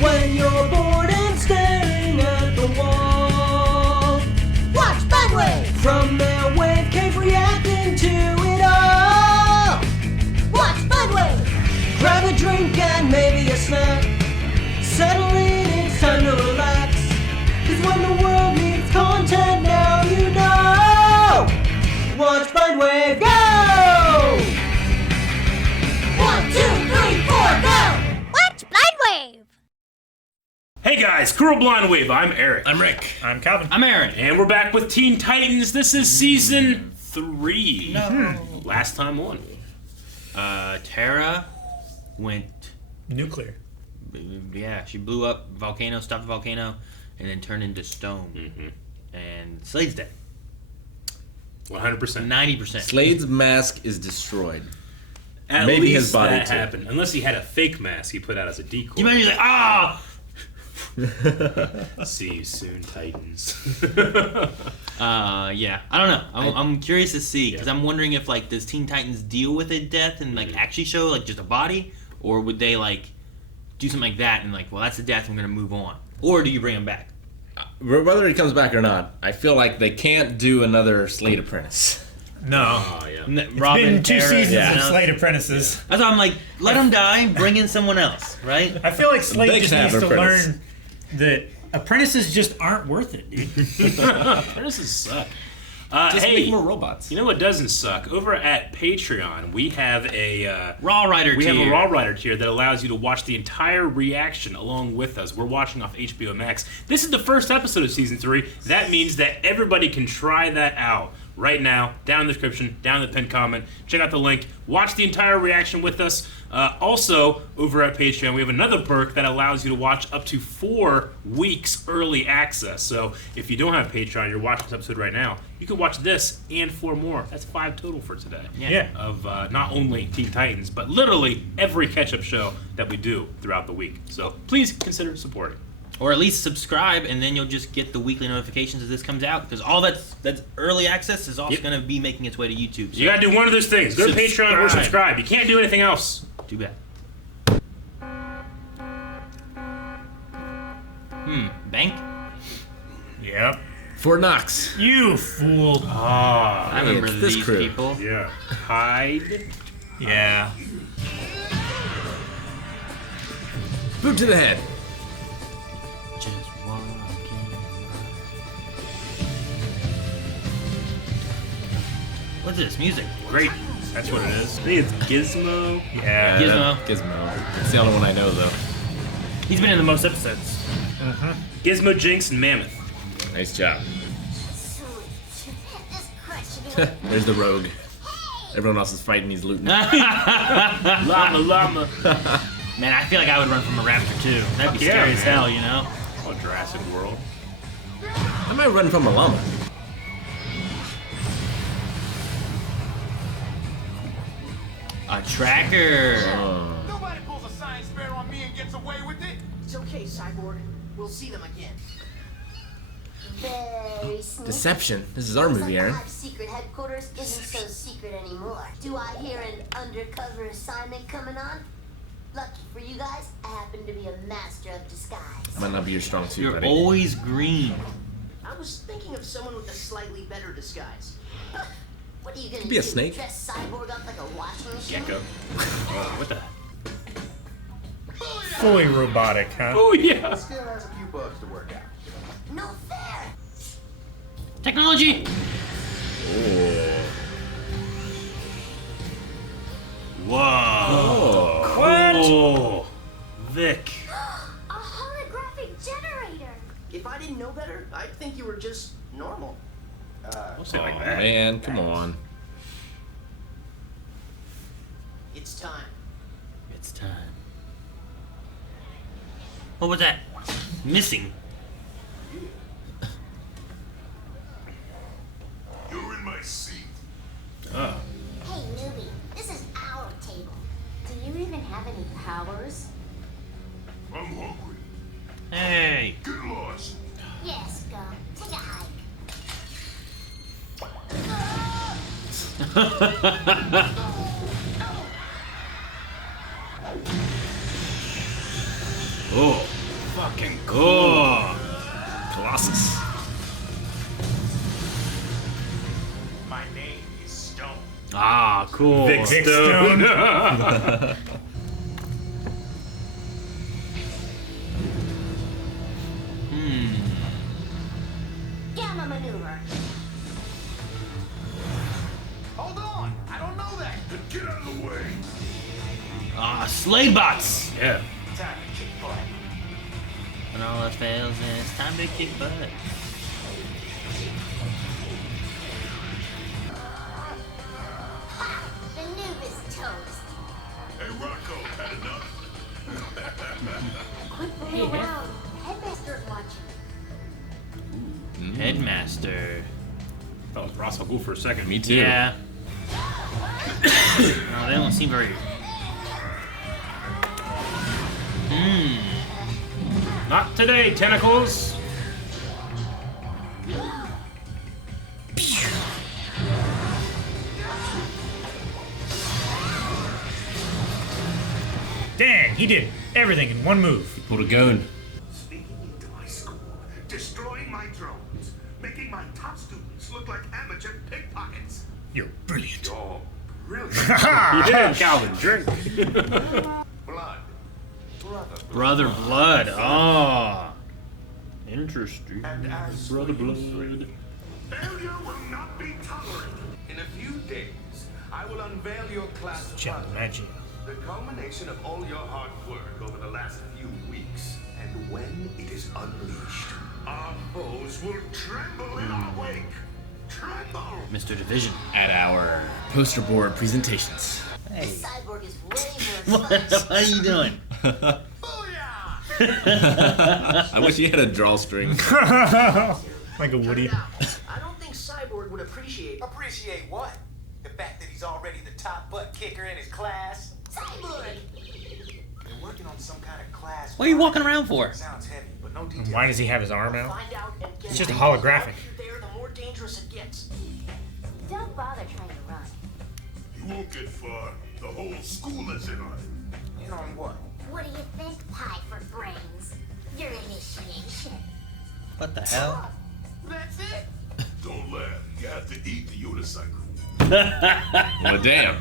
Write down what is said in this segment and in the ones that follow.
When you're bored and staring at the wall, watch Bandwave! From their wave cave reacting to it all. Watch Bandwave! Grab a drink and maybe a snack. Settle in, it's time to relax. Cause when the world needs content, now you know. Watch Bandwave, go! 1, 2, 3, 4, go! Watch Blindwave! Hey guys, Cruel Blind Wave, I'm Eric. I'm Rick. I'm Calvin. I'm Aaron. And we're back with Teen Titans. This is season 3. No. Last time on. Tara went, Nuclear. yeah, she blew up volcano, stopped the volcano, and then turned into stone. Mm-hmm. And Slade's dead. 100%. 90%. Slade's mask is destroyed. At Maybe least his body that too. happened. Unless he had a fake mask he put out as a decoy. You imagine he's like, ah! See you soon, Titans. Yeah. I don't know. I'm curious to see, because Yeah. I'm wondering if, like, does Teen Titans deal with a death and, like, actually show, like, just a body? Or would they, like, do something like that and, like, well, that's a death, I'm going to move on? Or do you bring him back? Whether he comes back or not, I feel like they can't do another Slade Apprentice. No. Oh, yeah. It's been 2 seasons yeah. of Slade Apprentices. That's why I'm like, let him die, bring in someone else, right? I feel like They Slade just can needs have to apprentice. learn that apprentices just aren't worth it, dude. Apprentices suck. Just hey, make more robots. you know what doesn't suck? Over at Patreon, we have a Raw Rider we tier. have a Raw Rider tier that allows you to watch the entire reaction along with us. We're watching off HBO Max. This is the first episode of season 3. That means that everybody can try that out right now. Down in the description, down in the pinned comment. Check out the link. Watch the entire reaction with us. Also, over at Patreon, we have another perk that allows you to watch up to 4 weeks early access. So if you don't have Patreon, you're watching this episode right now, you can watch this and 4 more. That's 5 total for today. Yeah. Of not only Teen Titans, but literally every catch-up show that we do throughout the week. So please consider supporting. Or at least subscribe, and then you'll just get the weekly notifications as this comes out. Because all that's early access is also Yep. going to be making its way to YouTube. So You gotta do one of those things. Go to Patreon or Subscribe. subscribe. You can't do anything else. Too bad. Bank? Yep. Fort Knox. You fool. Ah, I remember it's this these crew. people. yeah. Hide. Yeah. Boot to the head. Just walking by. What's this music? Great. That's what it is. I think it's Gizmo. Yeah. Gizmo. Gizmo. It's the only one I know, though. He's been in the most episodes. Gizmo, Jinx, and Mammoth. Nice job. This question There's the rogue. Everyone else is fighting, he's looting. Llama, llama. Man, I feel like I would run from a raptor too. That'd be Yeah, scary as man. hell, you know? Oh, Jurassic World. I might run from a llama. A tracker. Nobody pulls a science fair on me and gets away with it. It's okay, Cyborg. We'll see them again. very sneaky. Deception. This is our movie, Aaron. Sometimes secret headquarters isn't so secret anymore. Do I hear an undercover assignment coming on? Lucky for you guys, I happen to be a master of disguise. Might not be your strong suit, You're buddy. always green. I was thinking of someone with a slightly better disguise. What are you gonna Could be a do? snake. Dress Cyborg up like a washing machine? Gecko. Oh, what the? Fully robotic, huh? Oh, yeah. Still has a few bugs to work out. No fair. Technology. Whoa. Oh. What? Oh, Vic. A holographic generator. If I didn't know better, I'd think you were just normal. Don't say it like Oh, that. man, come on. It's time. It's time. What was that? Missing. You're in my seat. Oh. Hey, newbie, this is our table. Do you even have any powers? I'm hungry. Hey. Get lost. Yes, go. Take a hike. Oh. Fucking cool. Oh. Colossus. My name is Stone. Ah, cool. Vic Vic Stone. Gamma maneuver. Hold on, I don't know that. Get out of the way. Ah, Slade bots. Yeah. Time to kick butt. When all else fails, it's time to kick butt. Ha! The noob is toast. Hey, Rocco, had enough? Quit fooling around. Headmaster's watching. Headmaster. That was Ross Gould for a second. Me too. Yeah. Oh, they don't seem very. Not today, tentacles. Dang, he did everything in one move. Pulled a gun. Sneaking into my school, destroying my drones, making my top students look like amateur pickpockets. You're brilliant. You're brilliant. Yeah, Calvin, drink. Blood. Brother Blood. Oh. Interesting. And as Brother for you Blood. three, failure will not be tolerated. In a few days, I will unveil your class Channel project, magic. the culmination of all your hard work over the last few weeks. And when it is unleashed, our foes will tremble in our wake. Tremble! Mr. Division. At our poster board presentations. This cyborg is way more What fun. are you doing? Booyah! I wish he had a drawstring. Like a Woody. I don't think Cyborg would appreciate. Appreciate what? The fact that he's already the top butt kicker in his class? Cyborg! They're working on some kind of class. What are you walking around for? Sounds heavy, but no details. Why does he have his arm out? Find out and get It's just out. holographic. The longer you're there, the more dangerous it gets. Don't bother trying to run. You won't get far. The whole school is in on it. In on what? What do you think, pie for brains? Your initiation. What the hell? That's it. Don't laugh. You have to eat the unicycle. Well, damn.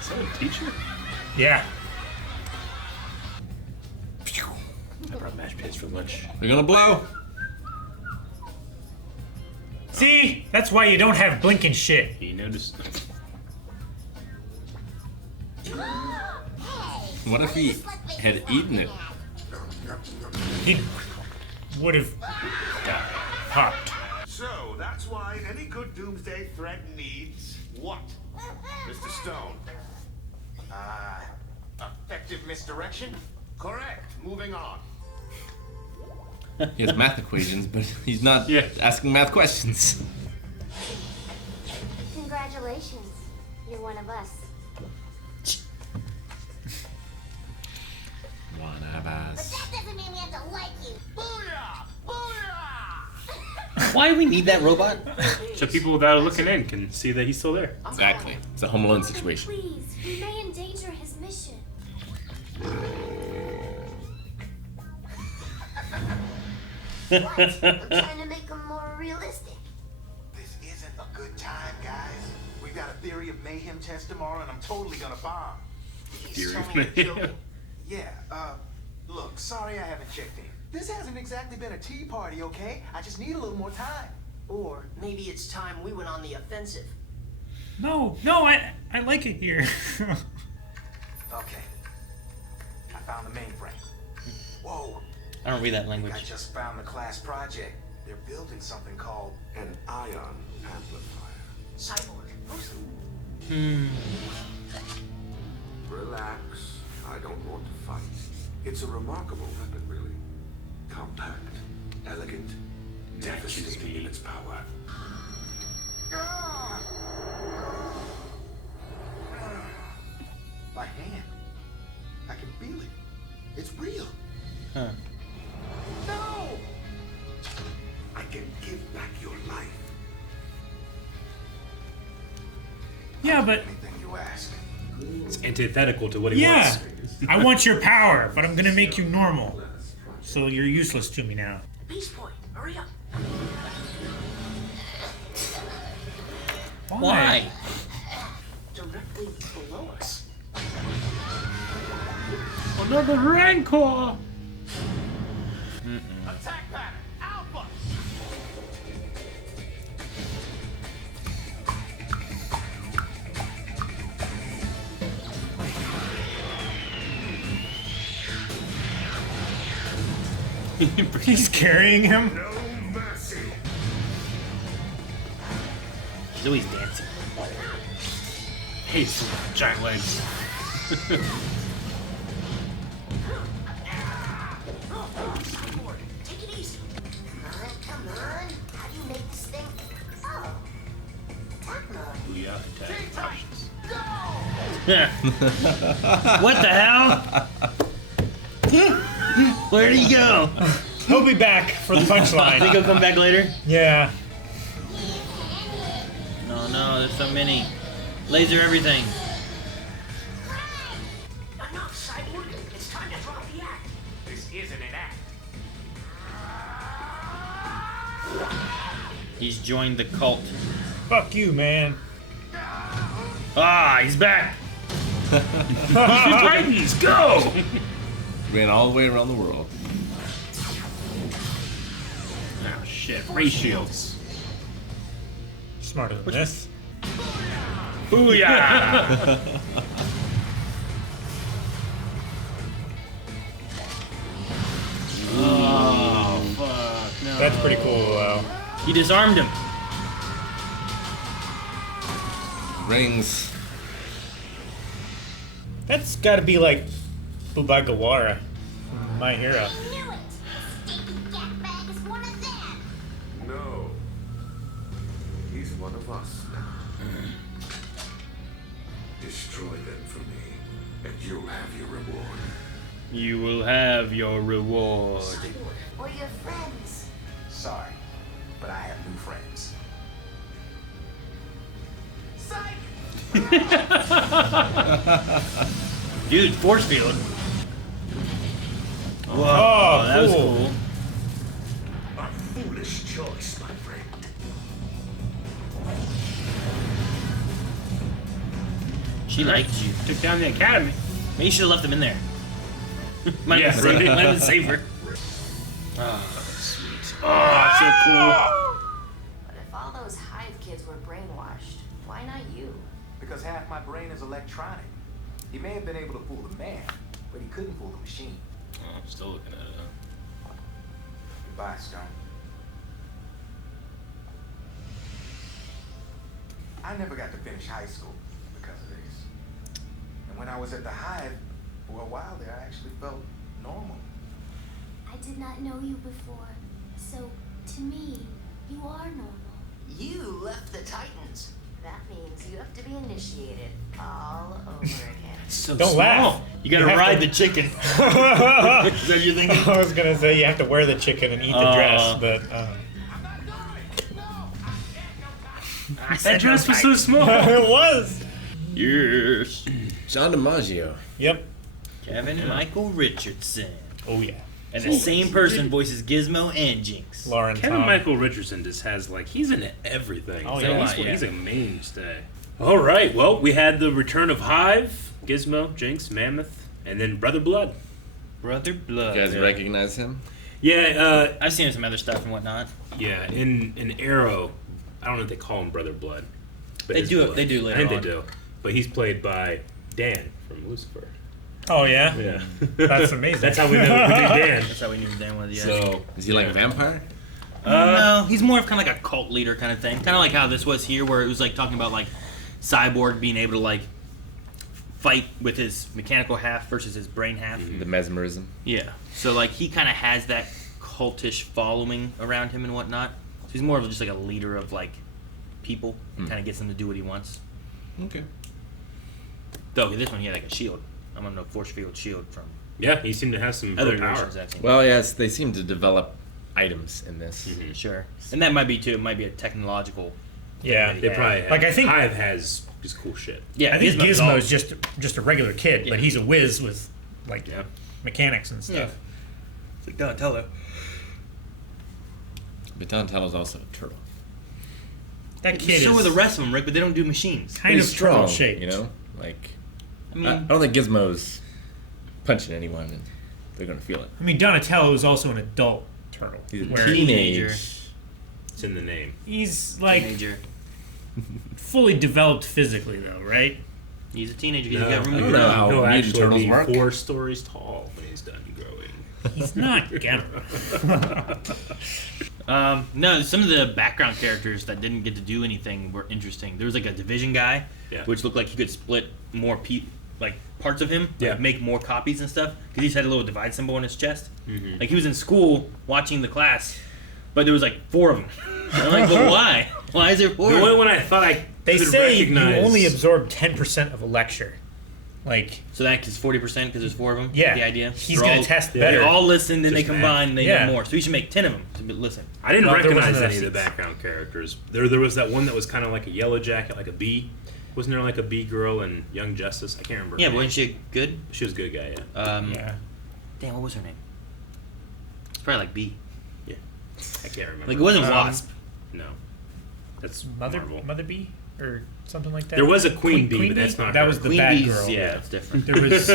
Is that a teacher? Yeah. I brought mashed potatoes for lunch. We're gonna blow. See? That's why you don't have blinking shit. He noticed. Hey! What if he had eaten it? He would have popped. So that's why any good doomsday threat needs what? Mr. Stone. Effective misdirection? Correct. Moving on. He has math equations, but he's not Yeah. asking math questions. Congratulations. You're one of us. One of us. That doesn't mean we have to like you. Booyah! Booyah! Why do we need that robot? So people without looking in can see that he's still there. Exactly. It's a Home Alone situation. Please, we may endanger his mission. What? I'm trying to make him more realistic. This isn't a good time, guys. We've got a theory of mayhem test tomorrow, and I'm totally gonna bomb. Theory of Tell me you're mayhem. joking. Yeah, look, sorry I haven't checked in. This hasn't exactly been a tea party, okay? I just need a little more time. Or maybe it's time we went on the offensive. No, I like it here. Okay. I found the mainframe. Whoa, I don't read that I language. just found the class project. They're building something called an ion amplifier. Cyborg. Relax. I don't want to fight. It's a remarkable weapon, really. Compact, elegant, devastating in its power. My hand. I can feel it. It's real. Huh. No! I can give back your life. Yeah, but Anything you ask. It's antithetical to what he Yeah. wants. I want your power, but I'm gonna make you normal. So you're useless to me now. Beast Boy, hurry up. Why? Directly below us. Another Rancor! Attack pattern, Alpha! He's carrying him. No mercy. He's always dancing. Hey, some giant legs. Cyborg, take it easy. Come on. How do you make this thing? Oh. Attack mode. Booyah attack. What the hell? Where did he go? He'll be back for the Think punchline. he'll come back later? Yeah. No, there's so many. Laser everything. Enough, Cyborg. It's time to drop the act. This isn't an act. He's joined the cult. Fuck you, man. Ah, he's back. Titans, go! Ran all the way around the world. Oh shit, ray shields. Smarter than this. Booyah! Oh, fuck. No. That's pretty cool, though. He disarmed him. Rings. That's gotta be like Ubagawara from My Hero. Knew it. Stinky jackbag is one of them. No. He's one of us now. Destroy them for me, and you'll have your reward. You will have your reward. We're your friends. Sorry, but I have new friends. Dude, force field. Whoa, Oh, that was cool. cool. A foolish choice, my friend. She liked you. Took down the academy. Maybe you should have left him in there. Might Yeah, have been right. safer. Might have been safer. Oh, so cool. But if all those Hive kids were brainwashed, why not you? Because half my brain is electronic. He may have been able to fool the man, but he couldn't fool the machine. Oh, I'm still looking at it. Goodbye, Stone. I never got to finish high school because of this. And when I was at the Hive, for a while there, I actually felt normal. I did not know you before, so to me, you are normal. You left the Titans. That means you have to be initiated all over again. So Don't small. laugh. You gotta have ride to- the chicken. Is that what you're thinking? I was gonna say you have to wear the chicken and eat the dress, but That dress was so small. it was. Yes. John DiMaggio. Yep. Kevin Michael Richardson. Oh yeah. And the same person voices Gizmo and Jinx. Lauren Kevin Tom. Michael Richardson just has like he's in everything. Oh, So yeah. he's a mainstay. All right, well we had the return of Hive, Gizmo, Jinx, Mammoth, and then Brother Blood. Brother Blood. You guys recognize him? Yeah, I've seen some other stuff and whatnot. yeah. In Arrow, I don't know if they call him Brother Blood. But They his do it- blood. they do I later think on. they do. But he's played by Dan from Lucifer. Oh yeah. Yeah, That's amazing. That's how we know who Dan. That's how we knew Dan was. Yeah. So Is he like a vampire? No, he's more of kind of like a cult leader kind of thing. Kind of like how this was here, where it was like talking about like Cyborg being able to like fight with his mechanical half versus his brain half. The mesmerism. Yeah. So like he kind of has that cultish following around him and whatnot. So he's more of just like a leader of like people. Kind of gets them to do what he wants. Okay. Though this one he had like a shield. I'm on a force field shield from yeah, he seemed to have some other real power. versions I've seen. Well, yes, they seem to develop items in this. Sure. And that might be too. It might be a technological Yeah. They probably have. Like, I think- Hive has just cool shit. Yeah, I think Gizmo's all- Gizmo's just a regular kid, but Yeah. he's a whiz with like Yeah. mechanics and Yeah. stuff. It's like Donatello. But Donatello's also a turtle. That kid So is are the rest of them, Rick, but they don't do machines. kind He's of turtle strong, shaped. you know? Like, I mean, I don't think Gizmo's punching anyone and they're going to feel it. I mean, Donatello is also an adult turtle. He's a where teenager. It's in the name. He's like teenager. fully developed physically, though, right? He's a teenager. He's No, got room I to don't know grow. how He'll mutant actually turtles be work. 4 stories tall when he's done growing. He's not gonna. No, some of the background characters that didn't get to do anything were interesting. There was like a division guy, Yeah. which looked like he could split more parts of him, like Yeah. make more copies and stuff. Because he's had a little divide symbol on his chest. Mhm. Like he was in school watching the class, but there was like 4 of them. I'm like, but why? Why is there 4? The of only them? one I thought I They could say recognize. you only absorb 10% of a lecture. Like, So that is 40% because there's 4 of them. yeah, The idea. he's They're gonna all- test yeah, They better. all listen, then they Just combine, they Yeah. know more. So you should make 10 of them to listen. I didn't Well, there recognize wasn't any of the enough seats. background characters. There was that one that was kind of like a yellow jacket, like a bee. Wasn't there like a bee girl in Young Justice? I can't remember. Yeah, her wasn't name. she good? She was a good guy, yeah. Yeah. Damn, what was her name? It's probably like B. I can't remember. Like it wasn't Wasp. No. That's Mother Marvel. Bee or something like that. There was a Queen Bee, but that's not That her. was the Queen bad Bee's, girl. yeah, it's different. There was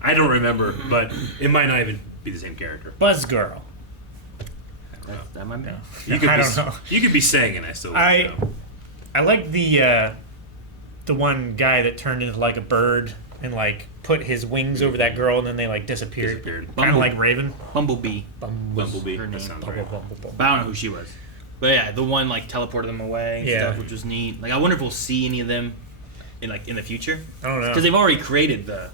I don't remember, but it might not even be the same character. Buzz Girl. That might be. No. You could I be, don't know. You could be saying it. I still don't I know. I like the one guy that turned into like a bird and like put his wings over that girl and then they like disappeared. Disappeared. Kind of Bumble- like Raven. Bumblebee. Bumblebee. her That name. sounds Bumble, right. bumble, bumble. But I don't know who she was. But yeah, the one like teleported them away and Yeah. stuff, which was neat. Like I wonder if we'll see any of them in the future. I don't know. Because they've already created the,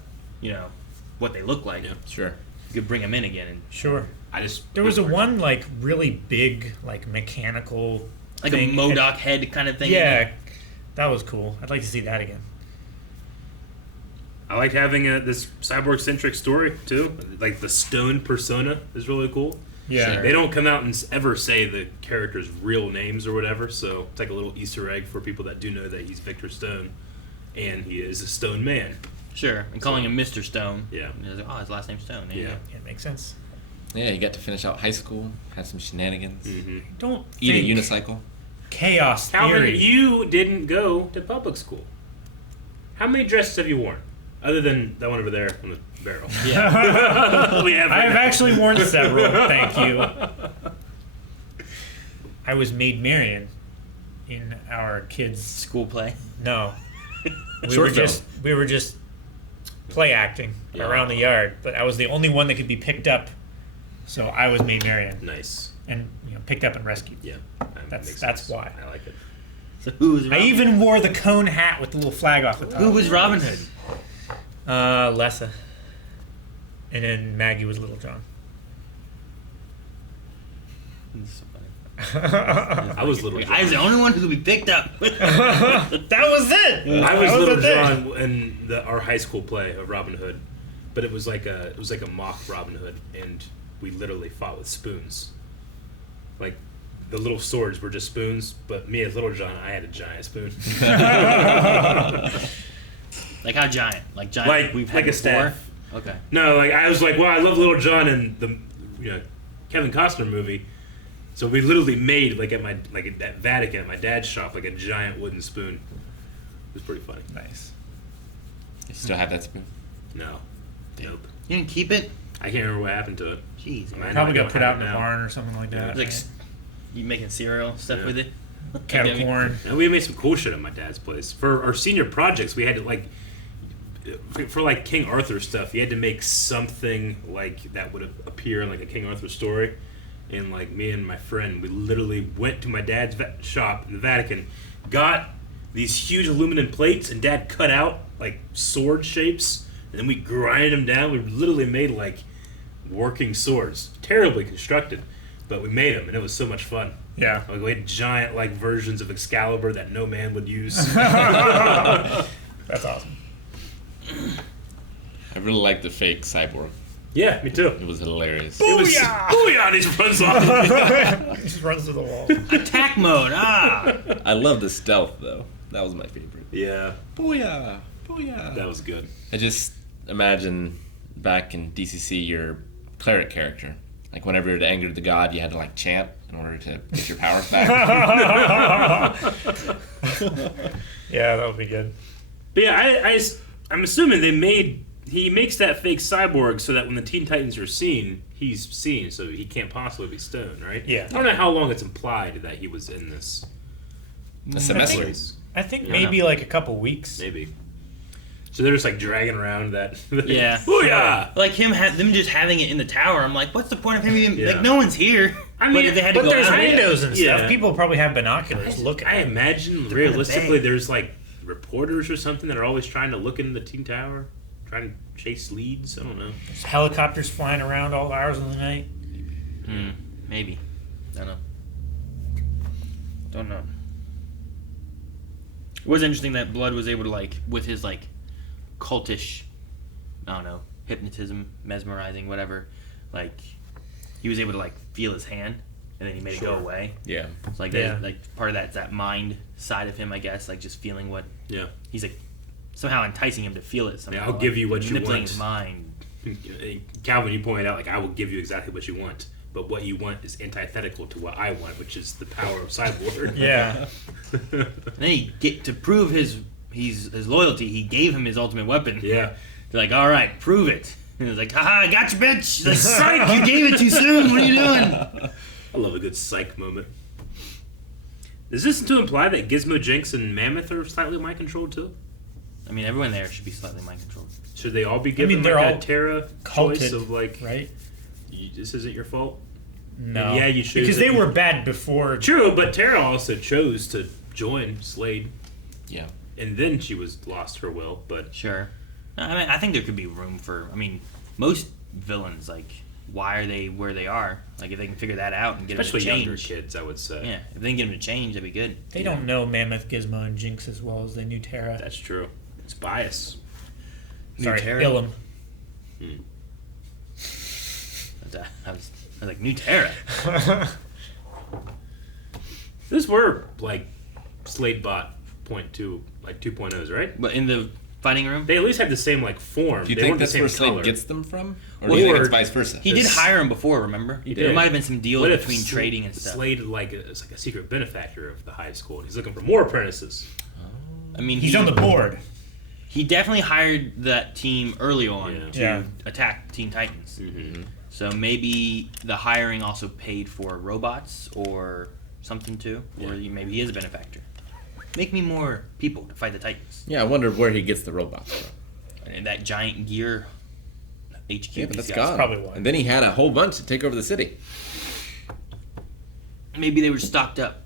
what they look like. Yeah. Sure. You could bring them in again and Sure. I just There was a one like really big like mechanical like thing. a Modoc head kind of thing. Yeah, that was cool. I'd like to see that again. I like having this cyborg centric story too. Like the Stone persona is really cool. Yeah. Sure. They don't come out and ever say the characters' real names or whatever, so it's like a little Easter egg for people that do know that he's Victor Stone, and he is a Stone Man. Sure. And calling him Mr. Stone. Yeah. And like, oh, his last name's Stone. There you Yeah. go. Yeah, it makes sense. Yeah, you got to finish out high school, have some shenanigans, Mm-hmm. Don't eat a think unicycle. chaos Calvin, theory. you didn't go to public school. How many dresses have you worn, other than that one over there on the barrel? Yeah. We have I right have now. actually worn several. Thank you. I was Maid Marian in our kids' School play. No, we Short were just play acting Yeah. around the yard, but I was the only one that could be picked up, so I was Maid Marian Nice. and picked up and rescued. Yeah. That That's- makes that's sense. why. I like it. So who was I Robin? even wore the cone hat with the little flag off the top. Who was Robin Hood? Lessa, and then Maggie was Little John. I was Little John. I was the only one who could be picked up. That was it. I was That Little the thing. John in our high school play of Robin Hood, but it was like a mock Robin Hood, and we literally fought with spoons. Like the little swords were just spoons, but me as Little John, I had a giant spoon. Like how giant? Like giant? Like- we've like had a before? staff. Okay. No, like I was like, well, I love Little John in the Kevin Costner movie. So we literally made like at Vatican at my dad's shop like a giant wooden spoon. It was pretty funny. Nice. You still have that spoon? No, nope. You didn't keep it? I can't remember what happened to it. Jeez. I Man. Probably I got don't put have out in it the now. barn or something like that. Like you making cereal stuff Yeah. with it? Kettle corn. And we made some cool shit at my dad's place. For our senior projects, we had to like for like King Arthur stuff, you had to make something like that would appear in like a King Arthur story. And like me and my friend, we literally went to my dad's shop in the Vatican, got these huge aluminum plates, and Dad cut out like sword shapes, and then we grinded them down. We literally made like working swords, terribly constructed, but we made them, and it was so much fun. Yeah. Like we had giant like versions of Excalibur that no man would use. That's awesome. I really like the fake Cyborg. Yeah, me too. It was hilarious. It was, booyah! And he just runs off. He just runs to the wall. Attack mode. I love the stealth though. That was my favorite. Yeah, Booyah! Booyah! that was good. I just imagine back in DCC your cleric character. Like whenever you're angry at the god, you had to like chant in order to get your powers back. Yeah, that would be good. But yeah, I'm assuming he makes that fake cyborg so that when the Teen Titans are seen, he's seen, so he can't possibly be stoned, right? Yeah. I don't know how long it's implied that he was in this. A semester. place. I think maybe like a couple weeks. Maybe. So they're just like dragging around that. Yeah. Booyah! Like them just having it in the tower. I'm like, what's the point of him even? Yeah. Like, no one's here. I mean, but if they had to But go there's out, windows and stuff. Yeah. People probably have binoculars looking. I at it. imagine They're realistically in the bay. there's like reporters or something that are always trying to look into the Teen Tower, trying to chase leads. I don't know. There's helicopters flying around all hours of the night. Maybe. Don't know. It was interesting that Blood was able to, like, with his, like, cultish, I don't know, hypnotism, mesmerizing, whatever, like, he was able to, like, feel his hand, and then he made it go away. Yeah. It's like, Yeah. like, part of that's that mind side of him, I guess, like, just feeling what, Yeah. he's, like, somehow enticing him to feel it somehow. Yeah, I'll give you what you manipulating want. his mind. Calvin, you pointed out like I will give you exactly what you want, but what you want is antithetical to what I want, which is the power of Cyborg. Yeah. And then he to prove his loyalty, he gave him his ultimate weapon. Yeah. They're like, all right, prove it. And he was like, haha, I got you, bitch. He's like, psych, you gave it too soon. What are you doing? I love a good psych moment. Is this to imply that Gizmo, Jinx, and Mammoth are slightly mind controlled too? I mean, everyone there should be slightly mind controlled. Should they all be given they're like all a Terra choice culted, of like, right? This isn't your fault? No. And yeah, you should. Because they were bad before. True, but Terra also chose to join Slade, Yeah. and then she was lost her will. But Sure. I mean, I think there could be room for. I mean, most villains, like, why are they where they are? Like, if they can figure that out and get especially them to younger change. kids, I would say. Yeah, if they can get them to change, that'd be good. They don't know Mammoth, Gizmo, and Jinx as well as they knew Terra. That's true. It's bias. Sorry, Terra? Ilum. I was like, New Terra. These were like Slade bot 0.2, like 2.0s, right? But in the fighting room, They at least had the same like form. Do you they think weren't that's the same where Slade color. gets them from? Or Well, do you think or- it's vice versa? he did hire him before, remember? He There did. might have been some deals What if between trading and stuff. Slade is like a secret benefactor of the high school, and he's looking for more apprentices. I mean, He's on the board. He definitely hired that team early on Yeah. to Yeah. attack Teen Titans. Mm-hmm. So maybe the hiring also paid for robots or something too, or maybe he is a benefactor. Make me more people to fight the Titans. Yeah, I wonder where he gets the robots from. And that giant gear HQ. Yeah, but these that's guys- gone. probably why. And then he had a whole bunch to take over the city. Maybe they were stocked up.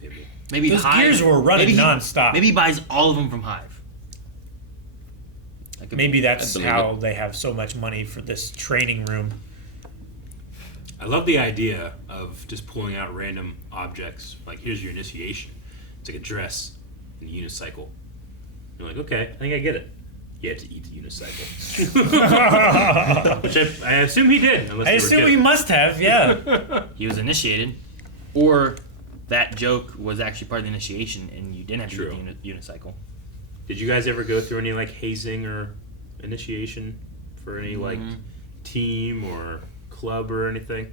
Maybe. Maybe Those Hive, gears were running maybe he- nonstop. Maybe he buys all of them from Hive. That could Maybe be- that's believe how it. they have so much money for this training room. I love the idea of just pulling out random objects. Like, here's your initiation. It's like a dress and a unicycle. You're like, okay, I think I get it. You had to eat the unicycle. Which I assume he did. Unless I they were assume given. he must have, yeah. He was initiated, or that joke was actually part of the initiation, and you didn't have to True. use the unicycle. Did you guys ever go through any like hazing or initiation for any like team or club or anything?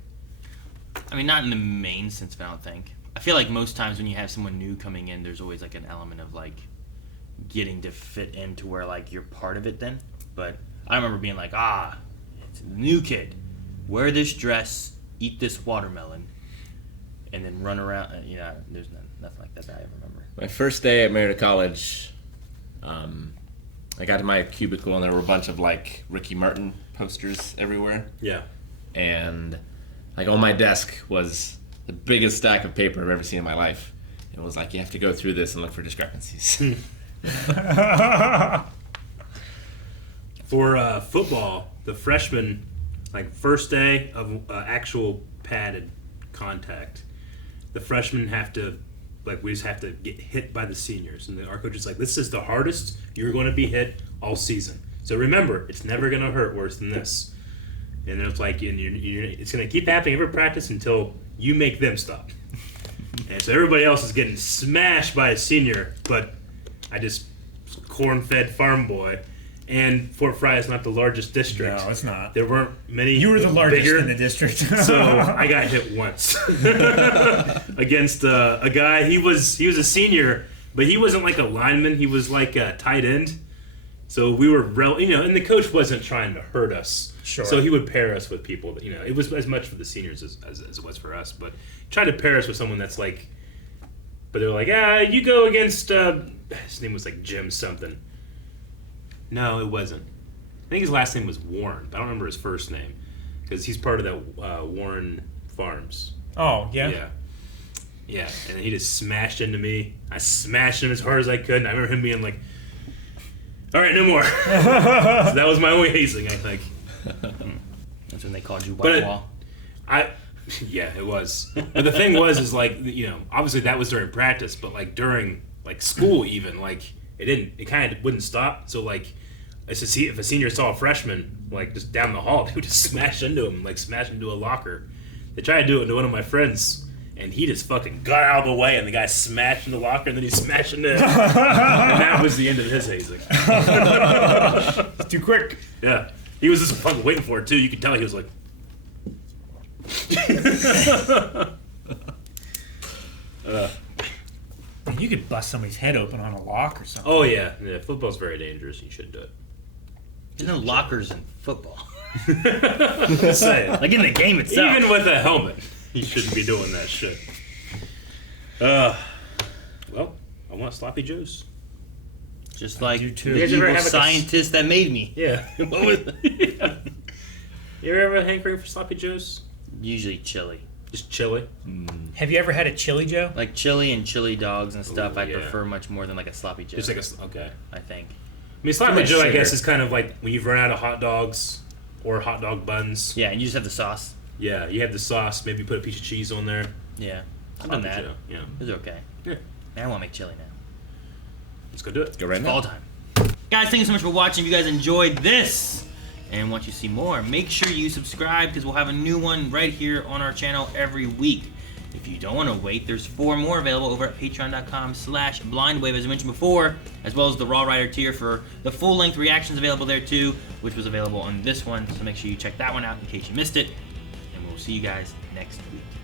I mean, not in the main sense, I don't think. I feel like most times when you have someone new coming in, there's always like an element of like getting to fit into where like you're part of it then. But I remember being like, it's a new kid. Wear this dress, eat this watermelon, and then run around. There's nothing like that I remember. My first day at Marietta College, I got to my cubicle and there were a bunch of like Ricky Martin posters everywhere. Yeah. And like on my desk was the biggest stack of paper I've ever seen in my life. It was like, you have to go through this and look for discrepancies. For football, the freshmen, like first day of actual padded contact, the freshmen have to, like, we just have to get hit by the seniors. And our coach is like, this is the hardest you're going to be hit all season. So remember, it's never going to hurt worse than this. And then it's like, it's going to keep happening every practice until you make them stop. And so everybody else is getting smashed by a senior, but I just corn-fed farm boy. And Fort Fry is not the largest district. No, it's not. There weren't many. You were the largest bigger, in the district. so I got hit once against a guy. He was a senior, but he wasn't like a lineman. He was like a tight end. So we were, and the coach wasn't trying to hurt us. Sure. So he would pair us with people that, it was as much for the seniors as it was for us. But tried to pair us with someone that's like, but they're like, you go against, his name was like Jim something. No, it wasn't. I think his last name was Warren, but I don't remember his first name because he's part of that Warren Farms. Oh, yeah? Yeah. Yeah, and he just smashed into me. I smashed him as hard as I could, and I remember him being like, all right, no more. So that was my only hazing, I think. That's when they called you White Wall. Yeah, it was. But the thing was like, obviously that was during practice, but like during like school even, like it kind of wouldn't stop. So like, if a senior saw a freshman like just down the hall, they would just smash into him, like smash into a locker. They tried to do it to one of my friends, and he just fucking got out of the way, and the guy smashed in the locker, and then he smashed into him. And that was the end of his hazing. It's too quick. Yeah. He was just fucking waiting for it, too. You could tell he was like... You could bust somebody's head open on a lock or something. Oh, yeah. Yeah, football's very dangerous. You shouldn't do it. There's no lockers in football. Just saying. Like in the game itself. Even with a helmet, you shouldn't be doing that shit. Well, I want sloppy joes. Just like do too. the You guys ever evil have, like, scientist that made me. Yeah. What was yeah. You ever have a hankering for sloppy joes? Usually chili. Just chili? Have you ever had a chili Joe? Like chili and chili dogs and stuff, Ooh, I'd yeah. prefer much more than like a sloppy joe. Just like okay. I think. I mean, sloppy much joe, I sugar. guess, is kind of like when you've run out of hot dogs or hot dog buns. Yeah, and you just have the sauce. Yeah, you have the sauce. Maybe put a piece of cheese on there. Yeah. I've done Sloppy that. Joe, yeah. It's okay. Yeah. Now I want to make chili now. Let's go do it. Go right now. Fall time. Guys, thank you so much for watching. If you guys enjoyed this and want you to see more, make sure you subscribe because we'll have a new one right here on our channel every week. If you don't want to wait, there's 4 more available over at patreon.com/blindwave, as I mentioned before, as well as the Raw Rider tier for the full-length reactions available there too, which was available on this one. So make sure you check that one out in case you missed it. And we'll see you guys next week.